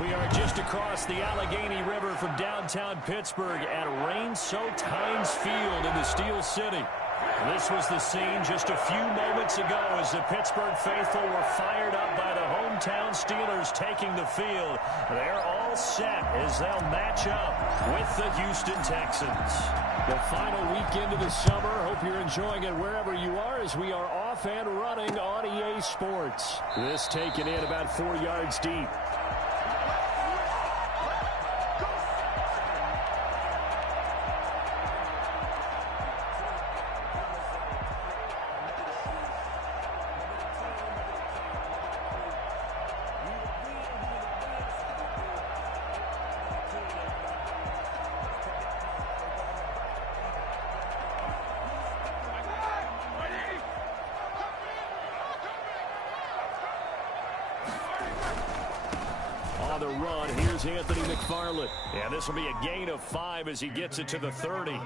We are just across the Allegheny River from downtown Pittsburgh at rain-soaked Heinz Field in the Steel City. This was the scene just a few moments ago as the Pittsburgh faithful were fired up by the hometown Steelers taking the field. They're all set as they'll match up with the Houston Texans. The final weekend of the summer. Hope you're enjoying it wherever you are as we are off and running on EA Sports. This taken in about 4 yards deep. On the run, here's Anthony McFarland. And this will be a gain of 5 as he gets it to the 30.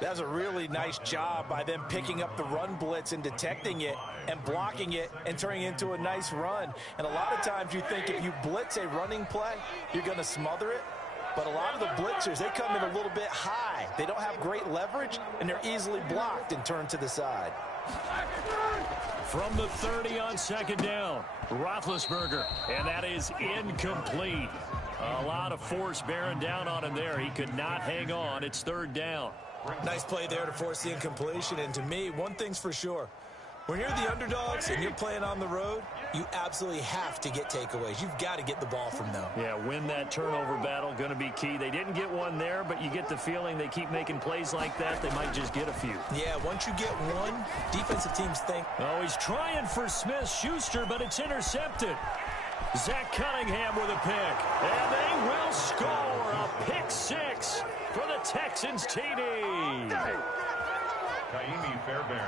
That's a really nice job by them picking up the run blitz and detecting it and blocking it and turning it into a nice run. And a lot of times you think if you blitz a running play, you're going to smother it. But a lot of the blitzers, they come in a little bit high. They don't have great leverage, and they're easily blocked and turned to the side. From the 30 on second down, Roethlisberger, and that is incomplete. A lot of force bearing down on him there. He could not hang on. It's third down. Nice play there to force the incompletion. And to me, one thing's for sure. When you're the underdogs and you're playing on the road, you absolutely have to get takeaways. You've got to get the ball from them. Yeah, win that turnover battle, going to be key. They didn't get one there, but you get the feeling they keep making plays like that, they might just get a few. Yeah, once you get one, defensive teams think. Oh, he's trying for Smith-Schuster, but it's intercepted. Zach Cunningham with a pick, and they will score a pick 6 for the Texans TD.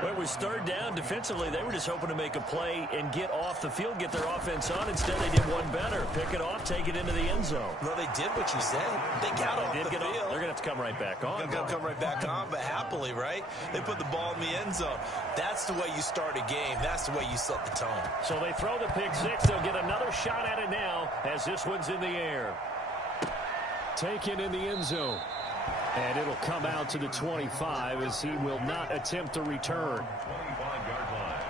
It was third down. Defensively, they were just hoping to make a play and get off the field, get their offense on. Instead, they did one better. Pick it off, take it into the end zone. Well, they did what you said. They got off the field. They're going to have to come right back on. They're going to come right back on, but happily, right? They put the ball in the end zone. That's the way you start a game. That's the way you set the tone. So they throw the pick 6. They'll get another shot at it now as this one's in the air. Taken in the end zone. And it'll come out to the 25 as he will not attempt to return. 25-yard line.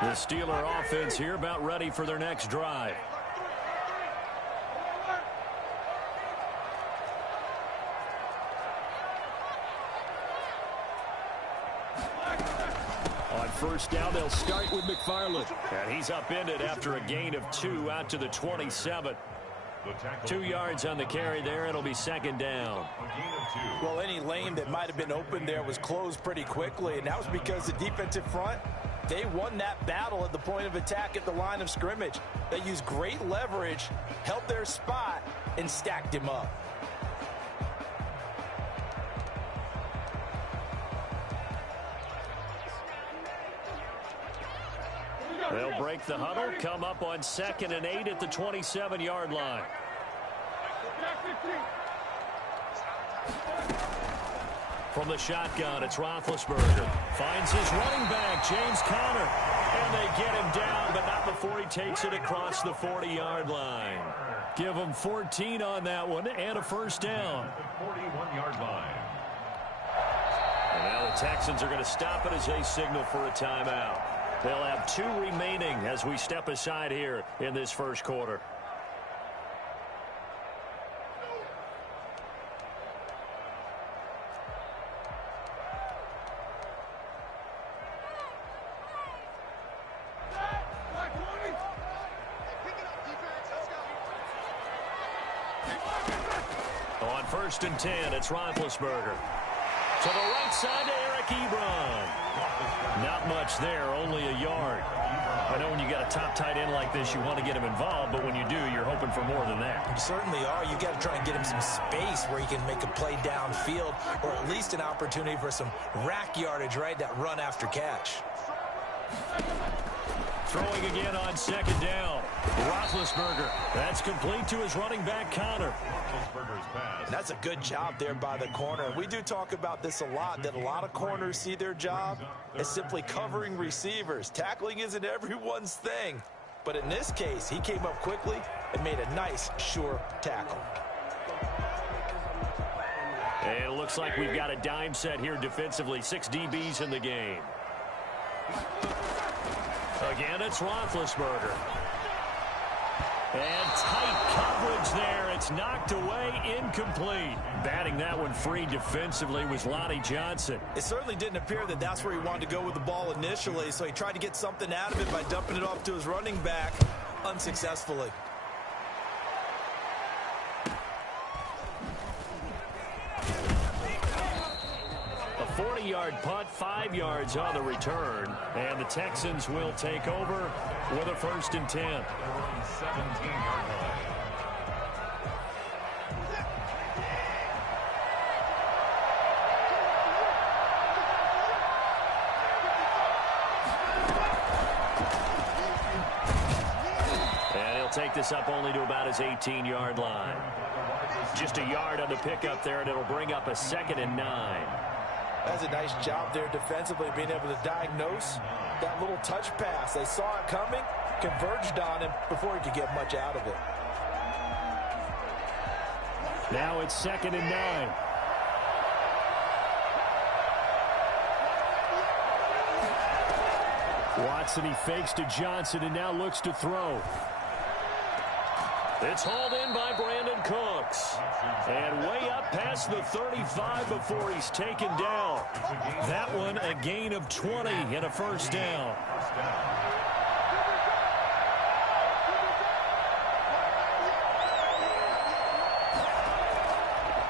The Steeler offense here about ready for their next drive. First down, they'll start with McFarland. And he's upended after a gain of 2 out to the 27. 2 yards on the carry there. It'll be second down. Well, any lane that might have been open there was closed pretty quickly, and that was because the defensive front, they won that battle at the point of attack at the line of scrimmage. They used great leverage, held their spot, and stacked him up. They'll break the huddle, come up on 2nd and 8 at the 27-yard line. From the shotgun, it's Roethlisberger. Finds his running back, James Conner. And they get him down, but not before he takes it across the 40-yard line. Give him 14 on that one and a first down. 41-yard line. And now the Texans are going to stop it as they signal for a timeout. They'll have 2 remaining as we step aside here in this first quarter. On 1st and 10, it's Roethlisberger. To the right side to Eric Ebron. Not much there, only a yard. I know when you got a top tight end like this, you want to get him involved, but when you do, you're hoping for more than that. You certainly are. You got to try and get him some space where he can make a play downfield, or at least an opportunity for some rack yardage, right? That run after catch. Throwing again on 2nd down. Roethlisberger. That's complete to his running back, Conner. Roethlisberger's pass. And that's a good job there by the corner. We do talk about this a lot, that a lot of corners see their job as simply covering receivers. Tackling isn't everyone's thing. But in this case, he came up quickly and made a nice, sure tackle. And it looks like we've got a dime set here defensively. 6 DBs in the game. Again, it's Roethlisberger. And tight coverage there. It's knocked away, incomplete. Batting that one free defensively was Lonnie Johnson. It certainly didn't appear that that's where he wanted to go with the ball initially, so he tried to get something out of it by dumping it off to his running back unsuccessfully. A 40-yard punt, 5 yards on the return. And the Texans will take over with a 1st and 10. 17-yard line. And he'll take this up only to about his 18-yard line. Just a yard on the pickup there, and it'll bring up a 2nd and 9. That's a nice job there defensively, being able to diagnose that little touch pass. They saw it coming, converged on him before he could get much out of it. Now it's 2nd and 9. Watson, he fakes to Johnson and now looks to throw. It's hauled in by Brandon Cooks. And way up past the 35 before he's taken down. That one a gain of 20 and a 1st down.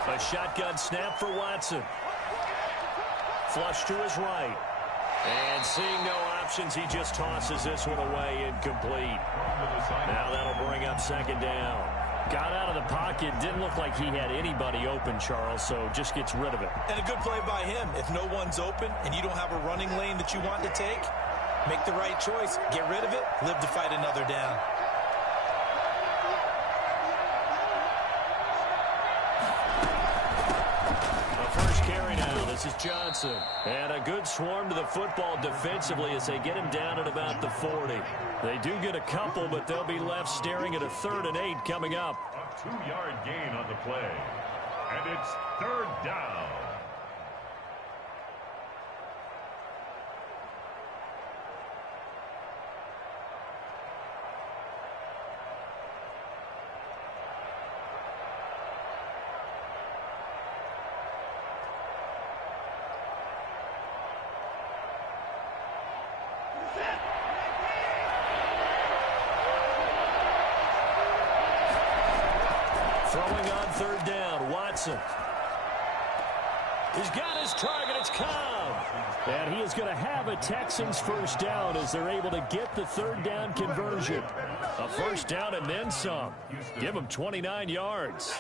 A shotgun snap for Watson. Flush to his right. And seeing no options, he just tosses this one away, incomplete. Now that'll bring up 2nd down. Got out of the pocket, didn't look like he had anybody open, Charles, so just gets rid of it. And a good play by him. If no one's open and you don't have a running lane that you want to take, make the right choice. Get rid of it, live to fight another down. Carry now. This is Johnson. And a good swarm to the football defensively as they get him down at about the 40. They do get a couple, but they'll be left staring at a 3rd and 8 coming up. A 2-yard gain on the play. And it's 3rd down. Throwing on 3rd down, Watson. He's got his target, it's Cobb. And he is going to have a Texans 1st down as they're able to get the 3rd down conversion. A 1st down and then some. Give them 29 yards.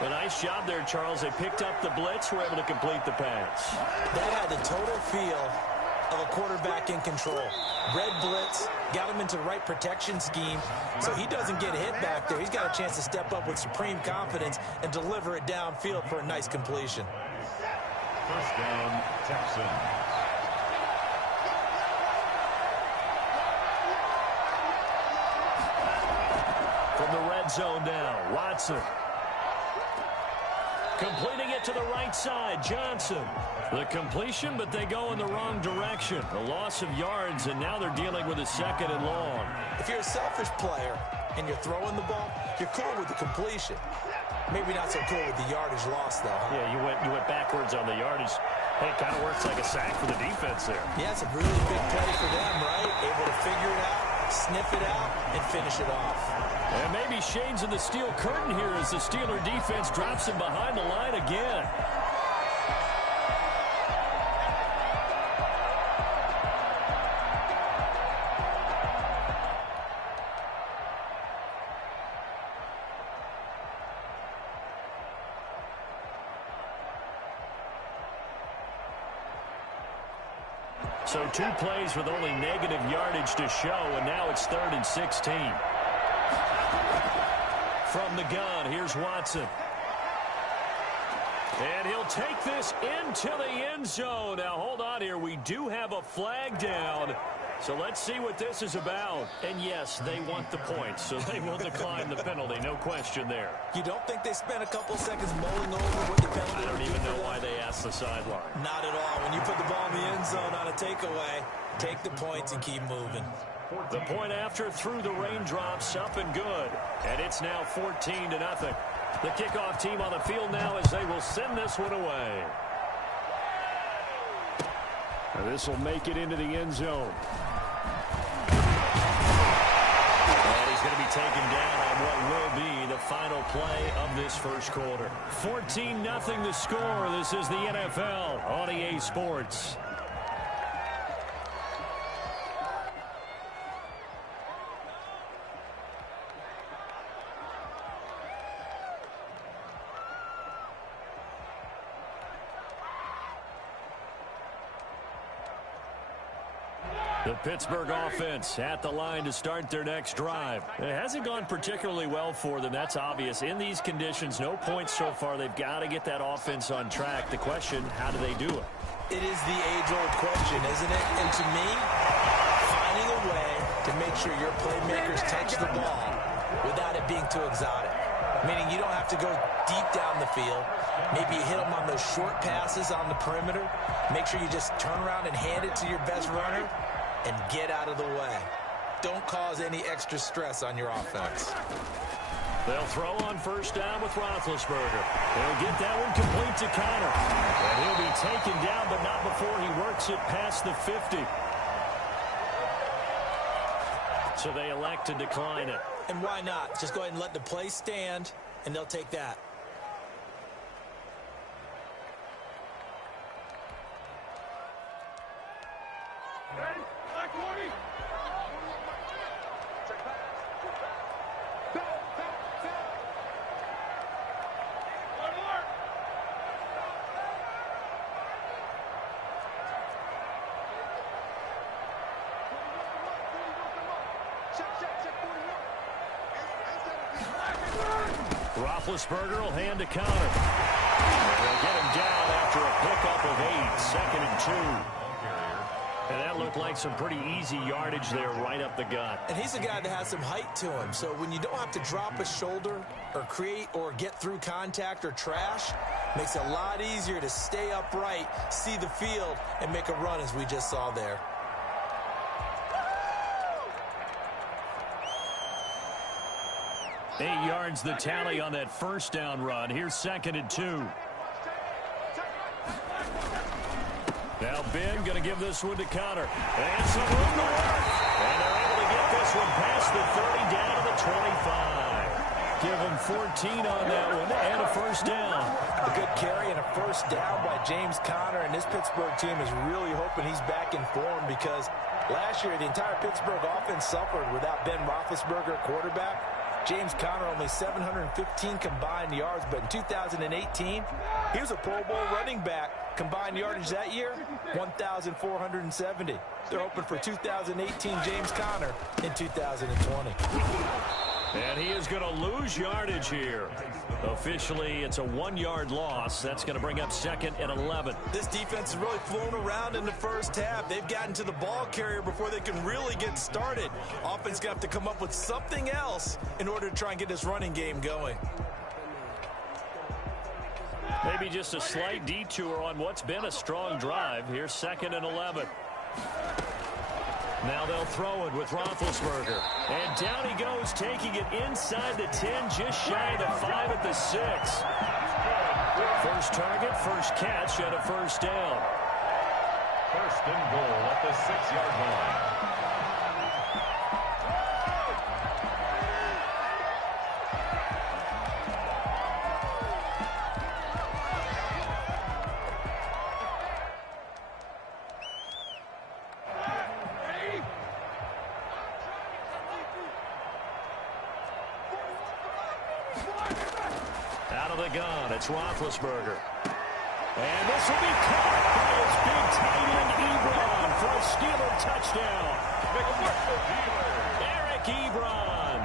A nice job there, Charles. They picked up the blitz, were able to complete the pass. That had the total feel of a quarterback in control. Red blitz, got him into the right protection scheme, so he doesn't get hit back there. He's got a chance to step up with supreme confidence and deliver it downfield for a nice completion. 1st down, Texans. From the red zone now, Watson. Completing it to the right side, Johnson. The completion, but they go in the wrong direction. A loss of yards, and now they're dealing with a 2nd and long. If you're a selfish player and you're throwing the ball, you're cool with the completion. Maybe not so cool with the yardage loss, though. Huh? Yeah, you went backwards on the yardage. Hey, it kind of works like a sack for the defense there. Yeah, it's a really big play for them, right? Able to figure it out, sniff it out, and finish it off. And maybe Shane's in the steel curtain here as the Steeler defense drops him behind the line again. So 2 plays with only negative yardage to show, and now it's 3rd and 16. From the gun, here's Watson. And he'll take this into the end zone. Now, hold on here. We do have a flag down. So let's see what this is about. And, yes, they want the points, so they will decline the penalty. No question there. You don't think they spent a couple seconds mulling over what the penalty? I don't even know why they asked the sideline. Not at all. When you put the ball in the end zone on a takeaway, take the points and keep moving. The point after through the raindrops, up and good. And it's now 14-0. The kickoff team on the field now as they will send this one away. And this will make it into the end zone. And he's going to be taken down on what will be the final play of this first quarter. 14-0 the score. This is the NFL on EA Sports. The Pittsburgh offense at the line to start their next drive. It hasn't gone particularly well for them. That's obvious. In these conditions, no points so far. They've got to get that offense on track. The question, how do they do it? It is the age-old question, isn't it? And to me, finding a way to make sure your playmakers touch the ball without it being too exotic. Meaning you don't have to go deep down the field. Maybe you hit them on those short passes on the perimeter. Make sure you just turn around and hand it to your best runner and get out of the way. Don't cause any extra stress on your offense. They'll throw on first down with Roethlisberger. They'll get that one complete to Connor. And he'll be taken down, but not before he works it past the 50. So they elect to decline it. And why not? Just go ahead and let the play stand, and they'll take that. Roethlisberger will hand to Connor. They'll get him down after a pickup of 8, 2nd and 2. And that looked like some pretty easy yardage there right up the gut. And he's a guy that has some height to him. So when you don't have to drop a shoulder or create or get through contact or trash, makes it a lot easier to stay upright, see the field, and make a run as we just saw there. Eight yards the tally on that first down run. Here's 2nd and 2. Now Ben going to give this one to Connor. And some room to work. And they're able to get this one past the 30 down to the 25. Give him 14 on that one and a first down. A good carry and a first down by James Conner. And this Pittsburgh team is really hoping he's back in form because last year the entire Pittsburgh offense suffered without Ben Roethlisberger, quarterback. James Conner only 715 combined yards, but in 2018, he was a Pro Bowl running back. Combined yardage that year, 1,470. They're hoping for 2018 James Conner in 2020. And he is going to lose yardage here. Officially, it's a 1-yard loss. That's going to bring up 2nd and 11. This defense has really flown around in the first half. They've gotten to the ball carrier before they can really get started. Offense going to have to come up with something else in order to try and get this running game going. Maybe just a slight detour on what's been a strong drive. Here's 2nd and 11. Now they'll throw it with Roethlisberger. And down he goes, taking it inside the 10, just shy of the 5 at the 6. First target, first catch, and a first down. 1st and goal at the 6-yard line. Out of the gun, it's Roethlisberger. And this will be caught by his big tight end, Ebron, for a Steeler touchdown. Eric Ebron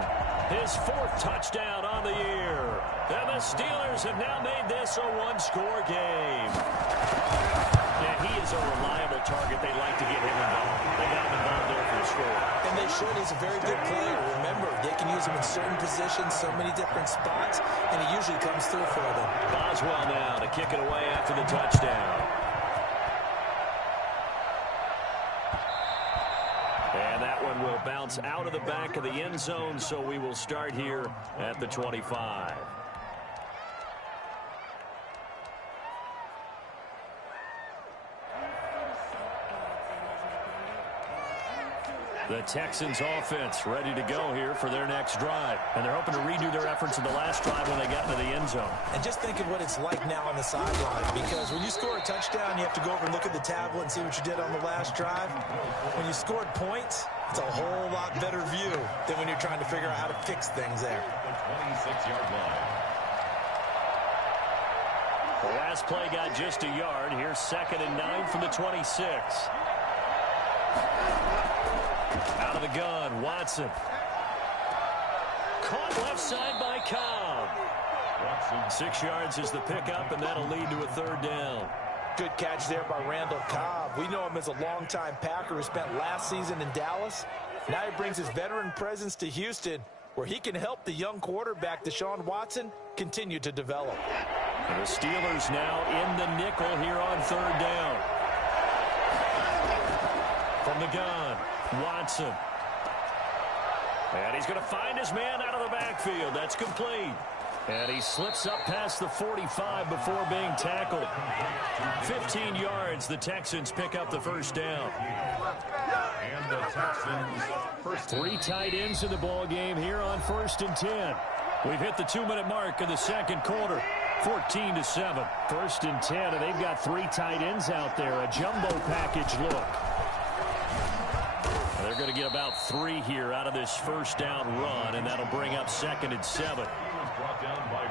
His 4th touchdown on the year. And the Steelers have now made this a one-score game. Yeah, he is a reliable target. They like to get him involved. They got him involved there for the score. And they should. He's a very good player. Remember, they can use him in certain positions, so many different spots, and he usually comes through for them. Boswell now to kick it away after the touchdown. And that one will bounce out of the back of the end zone, so we will start here at the 25. The Texans offense ready to go here for their next drive. And they're hoping to redo their efforts in the last drive when they got into the end zone. And just think of what it's like now on the sideline, because when you score a touchdown, you have to go over and look at the tablet and see what you did on the last drive. When you scored points, it's a whole lot better view than when you're trying to figure out how to fix things there. The 26-yard line. The last play got just a yard. Here's 2nd and 9 from the 26. Out of the gun, Watson. Caught left side by Cobb. 6 yards is the pickup, and that'll lead to a 3rd down. Good catch there by Randall Cobb. We know him as a longtime Packer who spent last season in Dallas. Now he brings his veteran presence to Houston, where he can help the young quarterback, Deshaun Watson, continue to develop. And the Steelers now in the nickel here on 3rd down. From the gun, Watson. And he's going to find his man out of the backfield. That's complete. And he slips up past the 45 before being tackled. 15 yards. The Texans pick up the 1st down. And the Texans first. 3 tight ends in the ball game here on 1st and 10. We've hit the 2-minute mark of the 2nd quarter. 14-7. 1st and 10, and they've got 3 tight ends out there. A jumbo package look. They're going to get about 3 here out of this 1st down run, and that'll bring up 2nd and 7.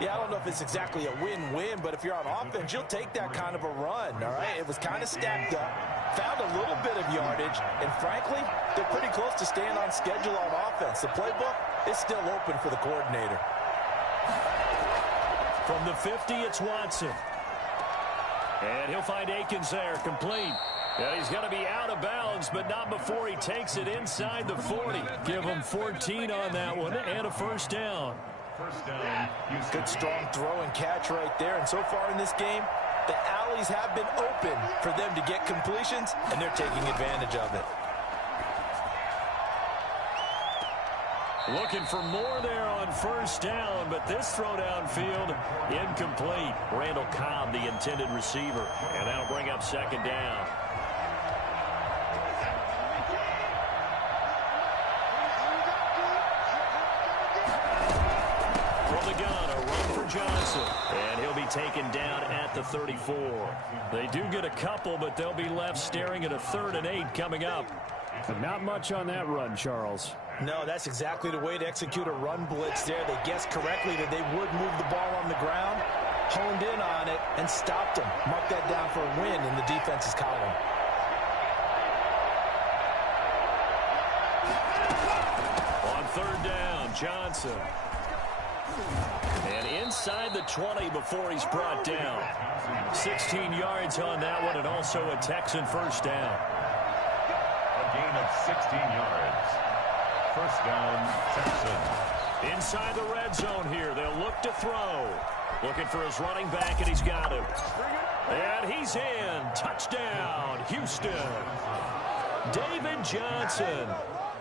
Yeah, I don't know if it's exactly a win-win, but if you're on offense, you'll take that kind of a run, all right? It was kind of stacked up, found a little bit of yardage, and frankly, they're pretty close to staying on schedule on offense. The playbook is still open for the coordinator. From the 50, it's Watson. And he'll find Akins there, complete. And he's going to be out of bounds, but not before he takes it inside the 40. Give him 14 on that one and a 1st down. First down. Good strong throw and catch right there. And so far in this game, the alleys have been open for them to get completions, and they're taking advantage of it. Looking for more there on 1st down, but this throw downfield incomplete. Randall Cobb, the intended receiver, and that'll bring up 2nd down. From the gun, a run for Johnson, and he'll be taken down at the 34. They do get a couple, but they'll be left staring at a 3rd and 8 coming up. But not much on that run, Charles. No, that's exactly the way to execute a run blitz there. They guessed correctly that they would move the ball on the ground, honed in on it, and stopped them. Mark that down for a win in the defense's column. On 3rd down, Johnson. And inside the 20 before he's brought down. 16 yards on that one, and also a Texan 1st down. A gain of 16 yards. 1st down, Texans. Inside the red zone here. They'll look to throw. Looking for his running back, and he's got him. And he's in. Touchdown, Houston. David Johnson.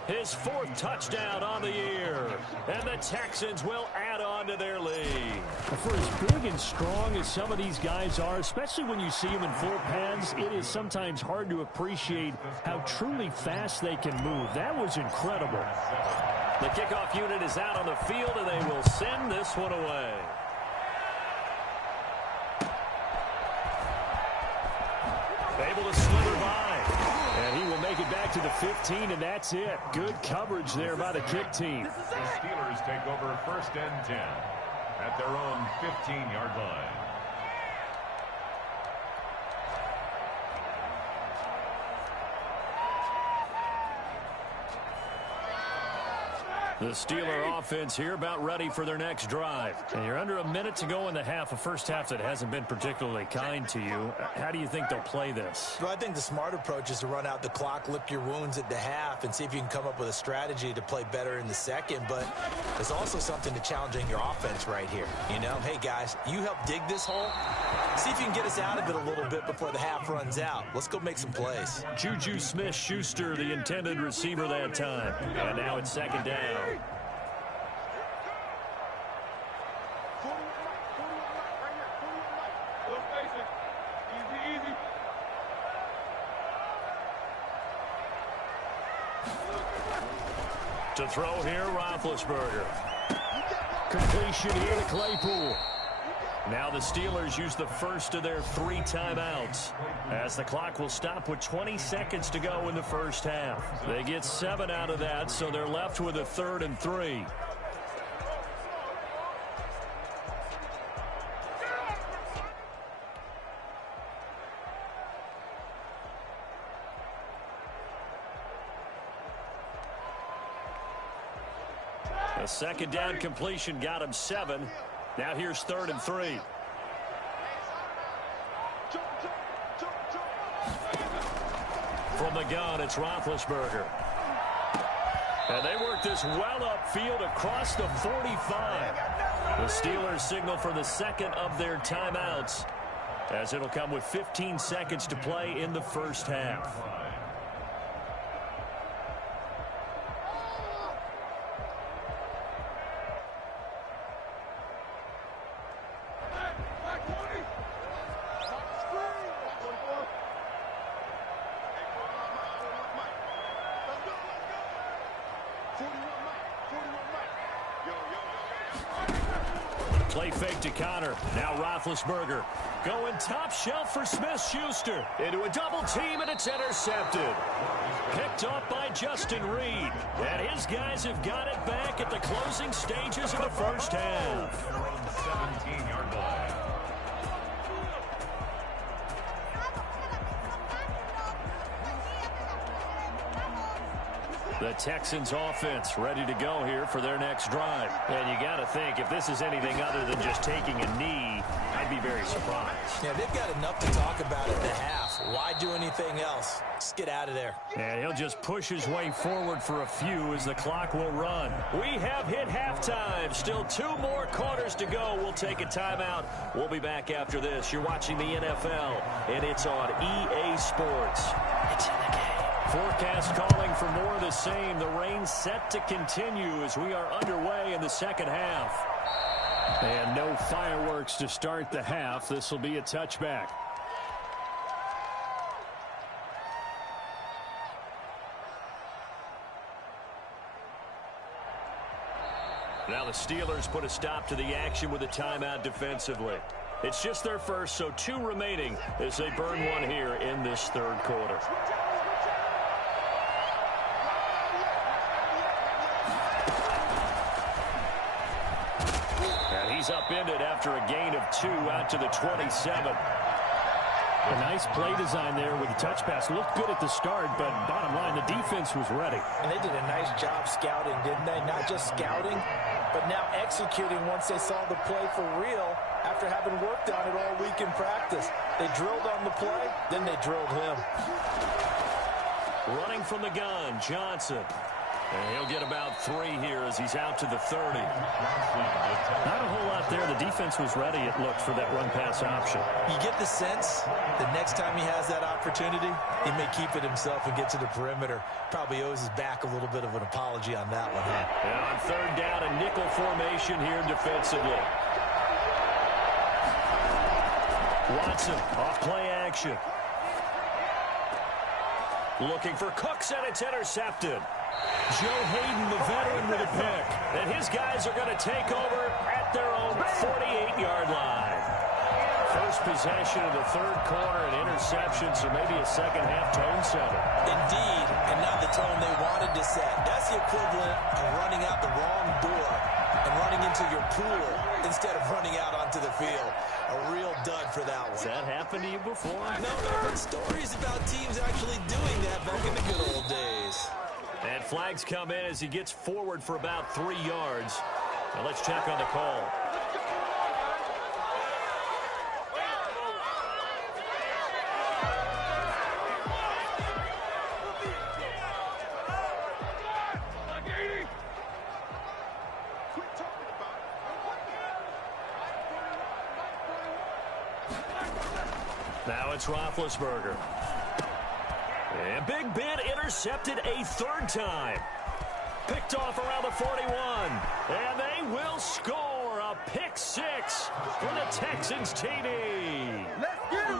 His 4th touchdown on the year. And the Texans will add on to their lead. For as big and strong as some of these guys are, especially when you see them in full pads, it is sometimes hard to appreciate how truly fast they can move. That was incredible. The kickoff unit is out on the field, and they will send this one away. Able to slither by. And he will make it back to the 15, and that's it. Good coverage there by the kick team. The Steelers take over 1st and 10 at their own 15-yard line. The Steeler offense here about ready for their next drive. And you're under a minute to go in the half, a first half that hasn't been particularly kind to you. How do you think they'll play this? Well, I think the smart approach is to run out the clock, lick your wounds at the half, and see if you can come up with a strategy to play better in the second. But there's also something to challenging your offense right here. You know, hey, guys, you help dig this hole. See if you can get us out of it a little bit before the half runs out. Let's go make some plays. Juju Smith-Schuster, the intended receiver that time. And now it's second down. To throw here, Roethlisberger. Completion here to Claypool. Now the Steelers use the first of their 3 timeouts, as the clock will stop with 20 seconds to go in the first half. They get 7 out of that, so they're left with a 3rd and 3. A second down completion got him 7. Now here's 3rd and 3. From the gun, it's Roethlisberger. And they work this well upfield across the 45. The Steelers signal for the second of their timeouts, as it'll come with 15 seconds to play in the first half. Play fake to Connor. Now Roethlisberger going top shelf for Smith-Schuster. Into a double team, and it's intercepted. Picked up by Justin Reed. And his guys have got it back at the closing stages of the first half. 17-yard line. The Texans offense ready to go here for their next drive. And you got to think, if this is anything other than just taking a knee, I'd be very surprised. Yeah, they've got enough to talk about in the half. Why do anything else? Just get out of there. And he'll just push his way forward for a few as the clock will run. We have hit halftime. Still 2 more quarters to go. We'll take a timeout. We'll be back after this. You're watching the NFL, and it's on EA Sports. It's in the game. Forecast calling for more of the same. The rain set to continue as we are underway in the second half. And no fireworks to start the half. This will be a touchback. Now the Steelers put a stop to the action with a timeout defensively. It's just their first, so 2 remaining as they burn 1 here in this third quarter. He's upended after a gain of 2 out to the 27. A nice play design there with the touch pass. Looked good at the start, but bottom line, the defense was ready. And they did a nice job scouting, didn't they? Not just scouting, but now executing once they saw the play for real after having worked on it all week in practice. They drilled on the play, then they drilled him. Running from the gun, Johnson. And he'll get about 3 here as he's out to the 30. Not a whole lot there. The defense was ready, it looked, for that run-pass option. You get the sense that next time he has that opportunity, he may keep it himself and get to the perimeter. Probably owes his back a little bit of an apology on that one, huh? And on 3rd down, a nickel formation here defensively. Watson off play action. Looking for Cooks, and it's intercepted. Joe Hayden, the veteran, with a pick. And his guys are going to take over at their own 48-yard line. First possession of the third quarter, an interception, so maybe a second-half tone setter. Indeed, and not the tone they wanted to set. That's the equivalent of running out the wrong door and running into your pool instead of running out onto the field. A real dud for that one. Has that happened to you before? No, but stories about teams actually doing that back in the good old days. And flags come in as he gets forward for about 3 yards. Now let's check on the call. Now it's Roethlisberger. And Big Ben intercepted a 3rd time. Picked off around the 41. And they will score a pick 6 for the Texans TD.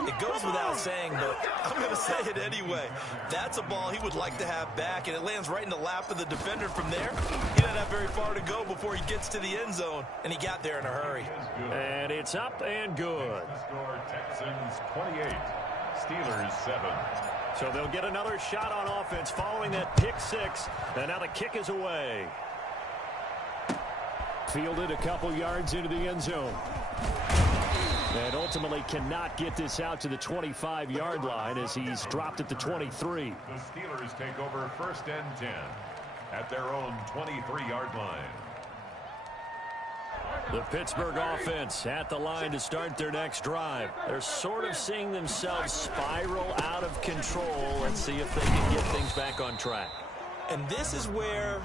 It goes without saying, but I'm going to say it anyway. That's a ball he would like to have back, and it lands right in the lap of the defender from there. He doesn't have very far to go before he gets to the end zone, and he got there in a hurry. And it's up and good. Score Texans 28, Steelers 7. So they'll get another shot on offense following that pick 6. And now the kick is away. Fielded a couple yards into the end zone. And ultimately cannot get this out to the 25-yard line as he's dropped at the 23. The Steelers take over 1st and 10 at their own 23-yard line. The Pittsburgh offense at the line to start their next drive. They're sort of seeing themselves spiral out of control. Let's see if they can get things back on track. And this is where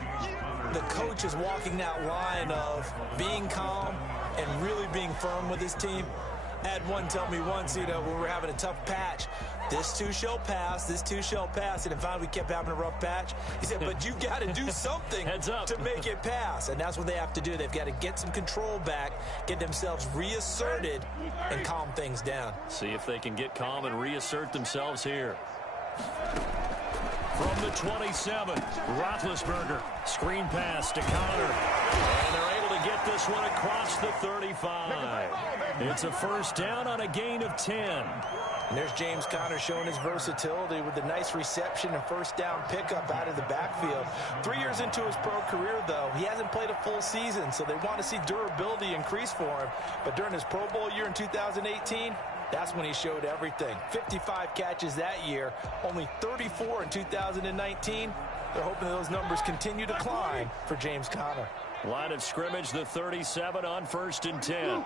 the coach is walking that line of being calm and really being firm with his team. I had one tell me once, when we were having a tough patch, this too shall pass, this too shall pass. And finally we kept having a rough patch. He said, but you got to do something to make it pass. And that's what they have to do. They've got to get some control back, get themselves reasserted, and calm things down. See if they can get calm and reassert themselves here. From the 27, Roethlisberger, screen pass to Connor. And they're able to get this one across the 35. It's a 1st down on a gain of 10. And there's James Conner showing his versatility with a nice reception and 1st down pickup out of the backfield. 3 years into his pro career, though, he hasn't played a full season, so they want to see durability increase for him. But during his Pro Bowl year in 2018, that's when he showed everything. 55 catches that year, only 34 in 2019. They're hoping those numbers continue to climb for James Conner. Line of scrimmage, the 37 on 1st and 10.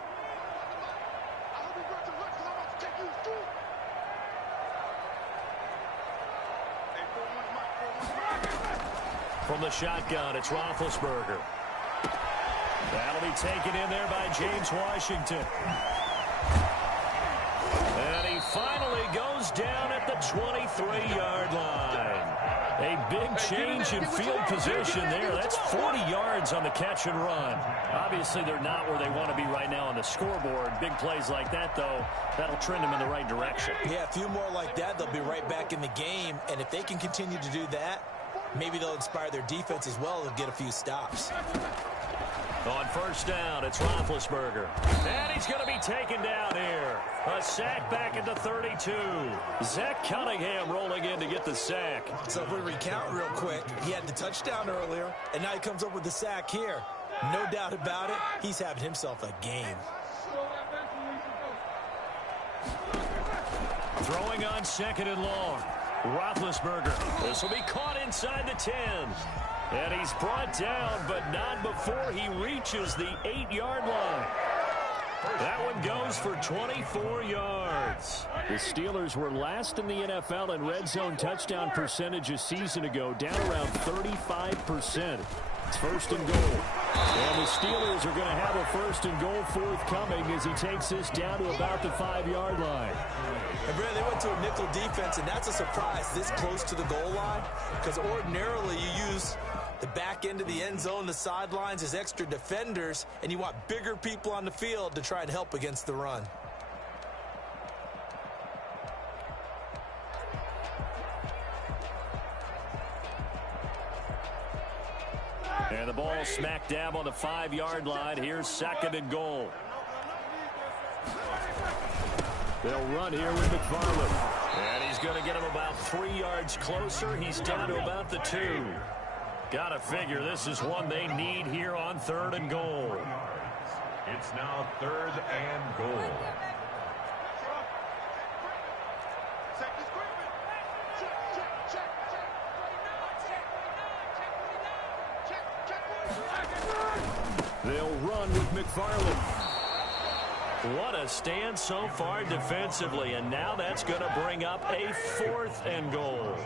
From the shotgun, it's Roethlisberger. That'll be taken in there by James Washington. And he finally goes down at the 23-yard line. A big change in field position there. That's 40 yards on the catch and run. Obviously, they're not where they want to be right now on the scoreboard. Big plays like that, though, that'll trend them in the right direction. Yeah, a few more like that, they'll be right back in the game. And if they can continue to do that, maybe they'll inspire their defense as well and get a few stops. On 1st down, it's Roethlisberger. And he's going to be taken down here. A sack back at the 32. Zach Cunningham rolling in to get the sack. So if we recount real quick, he had the touchdown earlier, and now he comes up with the sack here. No doubt about it, he's having himself a game. Throwing on 2nd and long. Roethlisberger. This will be caught inside the 10. And he's brought down, but not before he reaches the 8-yard line. That one goes for 24 yards. The Steelers were last in the NFL in red zone touchdown percentage a season ago, down around 35%. It's 1st and goal. And the Steelers are going to have a 1st and goal forthcoming as he takes this down to about the 5-yard line. And Brad, they went to a nickel defense, and that's a surprise this close to the goal line, because ordinarily you use the back end of the end zone, the sidelines as extra defenders, and you want bigger people on the field to try and help against the run. And the ball smack dab on the 5-yard line. Here's 2nd and goal. They'll run here with McFarland. And he's going to get him about 3 yards closer. He's down to about the 2. Got to figure this is one they need here on 3rd and goal. It's now 3rd and goal. They'll run with McFarland. What a stand so far defensively, and now that's going to bring up a 4th and goal.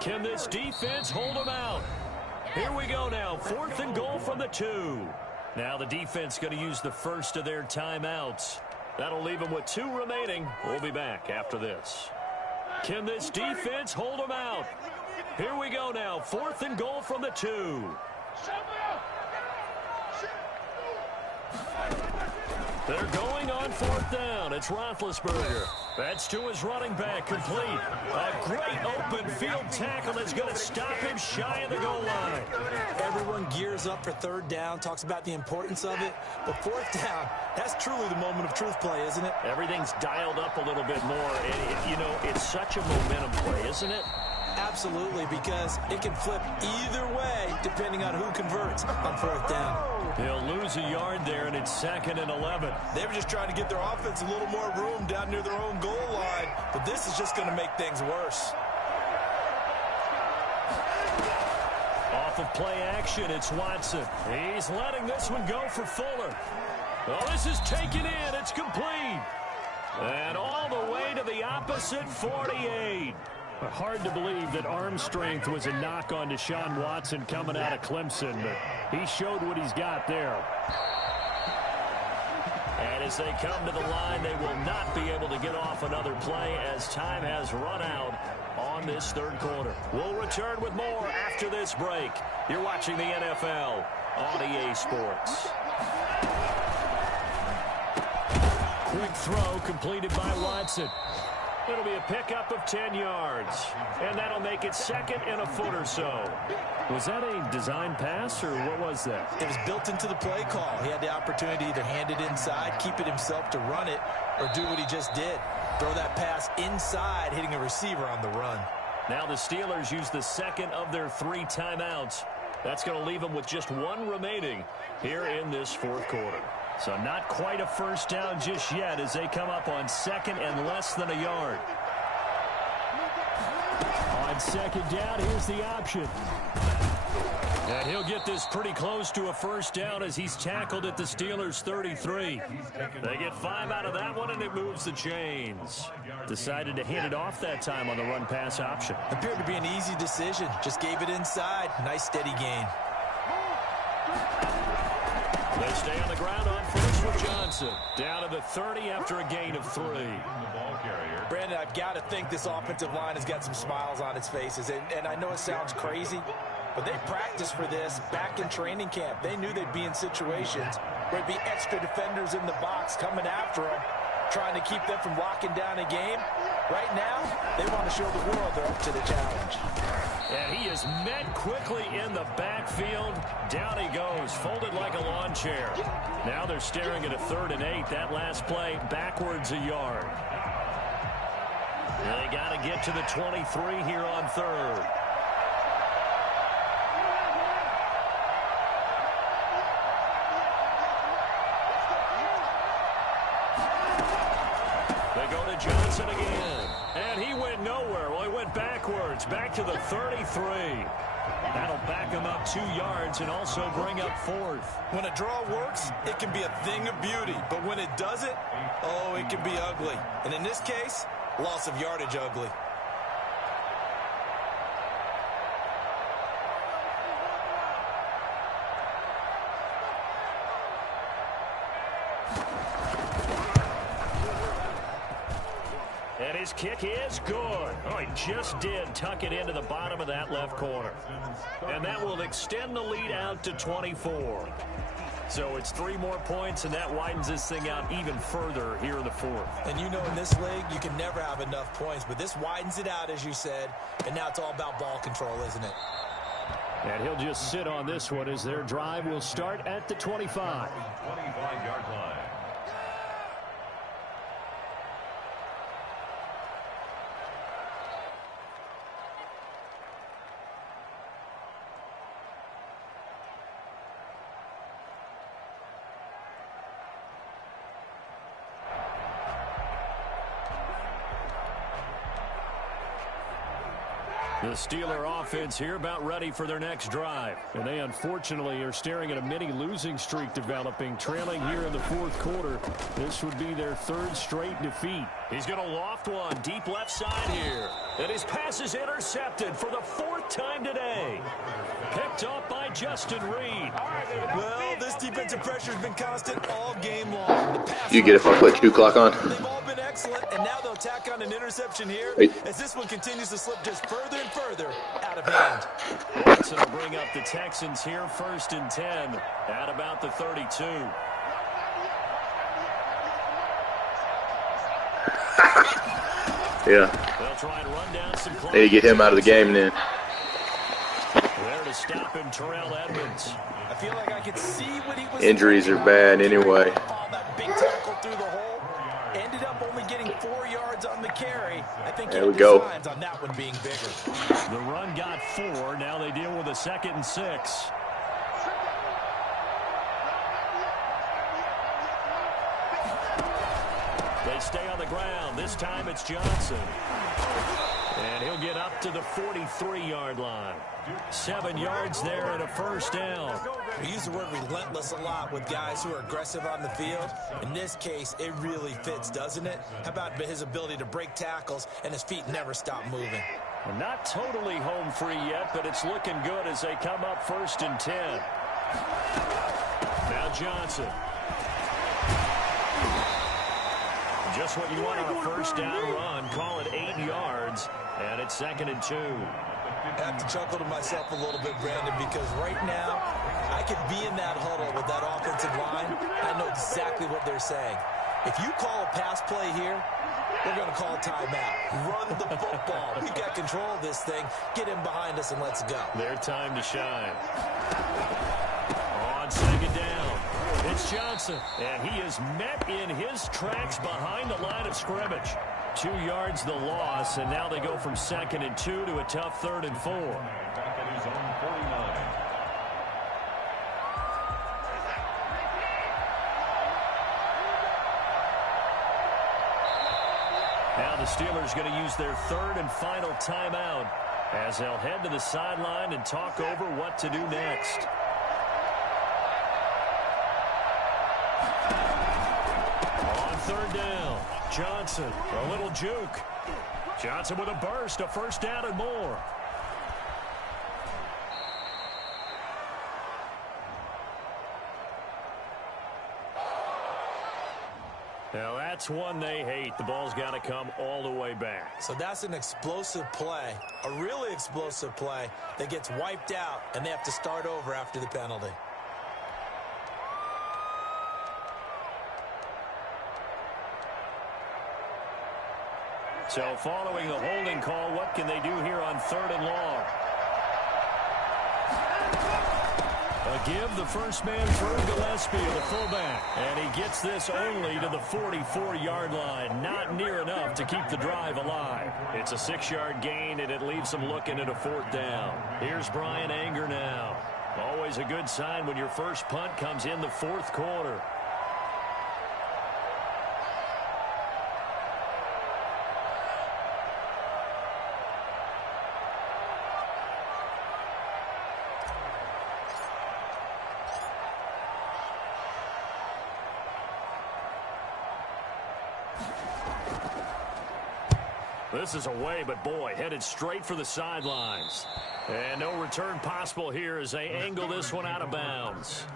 Can this defense hold them out? Here we go now, 4th and goal from the 2. Now the defense going to use the first of their timeouts. That'll leave them with 2 remaining. We'll be back after this. Can this defense hold them out? Here we go now, 4th and goal from the 2. They're going on 4th down. It's Roethlisberger. That's to his running back, complete. A great open field tackle that's going to stop him shy of the goal line. Everyone gears up for 3rd down, talks about the importance of it. But 4th down, that's truly the moment of truth play, isn't it? Everything's dialed up a little bit more. And, you know, it's such a momentum play, isn't it? Absolutely, because it can flip either way depending on who converts on 4th down. They'll lose a yard there, and it's 2nd and 11. They were just trying to get their offense a little more room down near their own goal line, but this is just going to make things worse. Off of play action, it's Watson. He's letting this one go for Fuller. Well, this is taken in. It's complete. And all the way to the opposite 48. Hard to believe that arm strength was a knock on Deshaun Watson coming out of Clemson, but he showed what he's got there. And as they come to the line, they will not be able to get off another play as time has run out on this 3rd quarter. We'll return with more after this break. You're watching the NFL on EA Sports. Quick throw completed by Watson. It'll be a pickup of 10 yards, and that'll make it 2nd and a foot or so. Was that a design pass, or what was that? It was built into the play call. He had the opportunity to either hand it inside, keep it himself to run it, or do what he just did. Throw that pass inside, hitting a receiver on the run. Now the Steelers use the 2nd of their 3 timeouts. That's going to leave them with just 1 remaining here in this 4th quarter. So not quite a 1st down just yet as they come up on 2nd and less than a yard. On 2nd down, here's the option. And he'll get this pretty close to a 1st down as he's tackled at the Steelers' 33. They get 5 out of that one, and it moves the chains. Decided to hand it off that time on the run-pass option. Appeared to be an easy decision. Just gave it inside. Nice, steady gain. They stay on the ground on 1st with Johnson. Down to the 30 after a gain of 3. Brandon, I've got to think this offensive line has got some smiles on its faces. And I know it sounds crazy, but they practiced for this back in training camp. They knew they'd be in situations where there'd be extra defenders in the box coming after them, trying to keep them from locking down a game. Right now, they want to show the world they're up to the challenge. And he is met quickly in the backfield. Down he goes, folded like a lawn chair. Now they're staring at a 3rd and 8. That last play, backwards a yard. They got to get to the 23 here on 3rd. They go to Johnson again. And he went nowhere. Well, he went backwards, back to the 33. That'll back him up 2 yards and also bring up 4th. When a draw works, it can be a thing of beauty. But when it doesn't, oh, it can be ugly. And in this case, loss of yardage ugly. And his kick is good. Oh, he just did tuck it into the bottom of that left corner. And that will extend the lead out to 24. So it's 3 more points, and that widens this thing out even further here in the 4th. And you know, in this league, you can never have enough points, but this widens it out, as you said, and now it's all about ball control, isn't it? And he'll just sit on this one as their drive will start at the 25. 25-yard line. The Steeler offense here about ready for their next drive. And they unfortunately are staring at a mini losing streak developing, trailing here in the fourth quarter. This would be their third straight defeat. He's going to loft one deep left side here. And his pass is intercepted for the fourth time today. Picked up by Justin Reed. Well, this defensive pressure has been constant all game long. You get if I put 2 clock on? They've all been excellent, and now they'll tack on an interception here as this one continues to slip just further and further out of hand. Watson will bring up the Texans here, 1st and 10 at about the 32. Yeah. They'll try and run down some clock. Need to get him out of the game then. There to stop him, Terrell Edmonds. I feel like I could see what he was. Injuries are bad anyway. That big tackle through the hole ended up only getting 4 yards on the carry. I think there we go. On that one being bigger. The run got 4. Now they deal with a 2nd and 6. They stay on the ground. This time it's Johnson. And he'll get up to the 43-yard line. 7 yards there and a first down. We use the word relentless a lot with guys who are aggressive on the field. In this case, it really fits, doesn't it? How about his ability to break tackles and his feet never stop moving? Well, not totally home free yet, but it's looking good as they come up 1st and 10. Now Johnson. Just what you want on a first down run. Call it 8 yards, and it's 2nd and 2. I have to chuckle to myself a little bit, Brandon, because right now I could be in that huddle with that offensive line. I know exactly what they're saying. If you call a pass play here, we're going to call a timeout. Run the football. We've got control of this thing. Get him behind us and let's go. Their time to shine. On 2nd down. It's Johnson, and he is met in his tracks behind the line of scrimmage. 2 yards the loss, and now they go from 2nd and 2 to a tough 3rd and 4. Back at his own 49. Now the Steelers going to use their 3rd and final timeout as they'll head to the sideline and talk over what to do next. On 3rd down, Johnson, a little juke. Johnson with a burst, a first down and more. Now that's one they hate. The ball's got to come all the way back. So that's an explosive play, a really explosive play that gets wiped out, and they have to start over after the penalty. So following the holding call, what can they do here on 3rd and long? A give, the first man through Gillespie, the fullback. And he gets this only to the 44-yard line. Not near enough to keep the drive alive. It's a 6-yard gain, and it leaves them looking at a 4th down. Here's Brian Anger now. Always a good sign when your first punt comes in the 4th quarter. This is away, but boy, headed straight for the sidelines. And no return possible here as they angle this one out of bounds.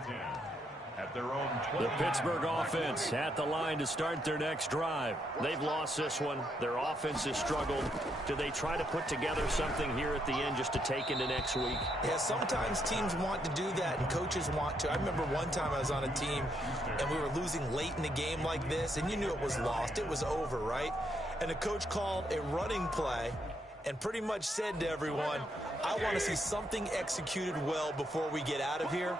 At their own The Pittsburgh offense at the line to start their next drive. They've lost this one. Their offense has struggled. Do they try to put together something here at the end just to take into next week? Yeah, sometimes teams want to do that and coaches want to. I remember one time I was on a team and we were losing late in the game like this, and you knew it was lost. It was over, right? And the coach called a running play and pretty much said to everyone, I want to see something executed well before we get out of here.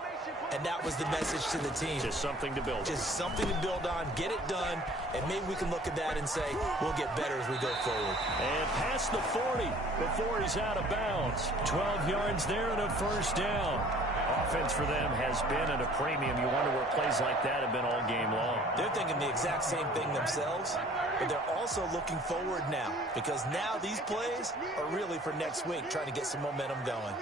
And that was the message to the team. Just something to build on. Just something to build on, get it done, and maybe we can look at that and say, we'll get better as we go forward. And past the 40 before he's out of bounds. 12 yards there and a first down. defense for them has been at a premium. You wonder where plays like that have been all game long. They're thinking the exact same thing themselves, but they're also looking forward now because now these plays are really for next week, trying to get some momentum going.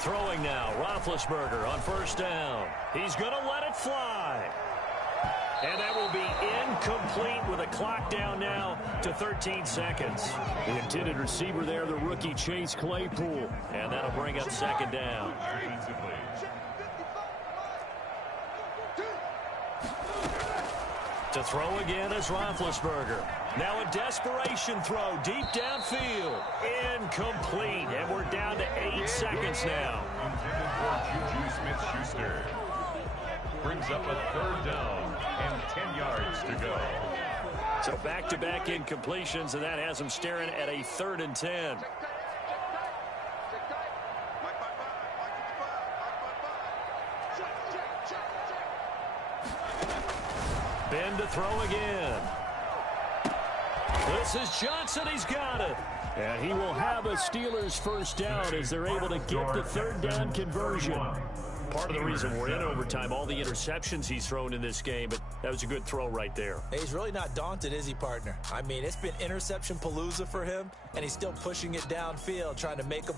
Throwing now, Roethlisberger on first down. He's going to let it fly. And that will be incomplete with a clock down now to 13 seconds. The intended receiver there, the rookie Chase Claypool. And that'll bring up second down. To throw again is Roethlisberger. Now a desperation throw deep downfield. Incomplete. And we're down to 8 seconds now. Intended for Juju Smith-Schuster. Brings up a third down and 10 yards to go. So back-to-back incompletions, and that has them staring at a 3rd and 10. Ben to throw again. This is Johnson. He's got it. And he will have a Steelers first down as they're able to get the 3rd down conversion. Part of the reason we're in overtime, all the interceptions he's thrown in this game, but that was a good throw right there. Hey, he's really not daunted, is he, partner? I mean, it's been interception palooza for him, and he's still pushing it downfield, trying to make a play.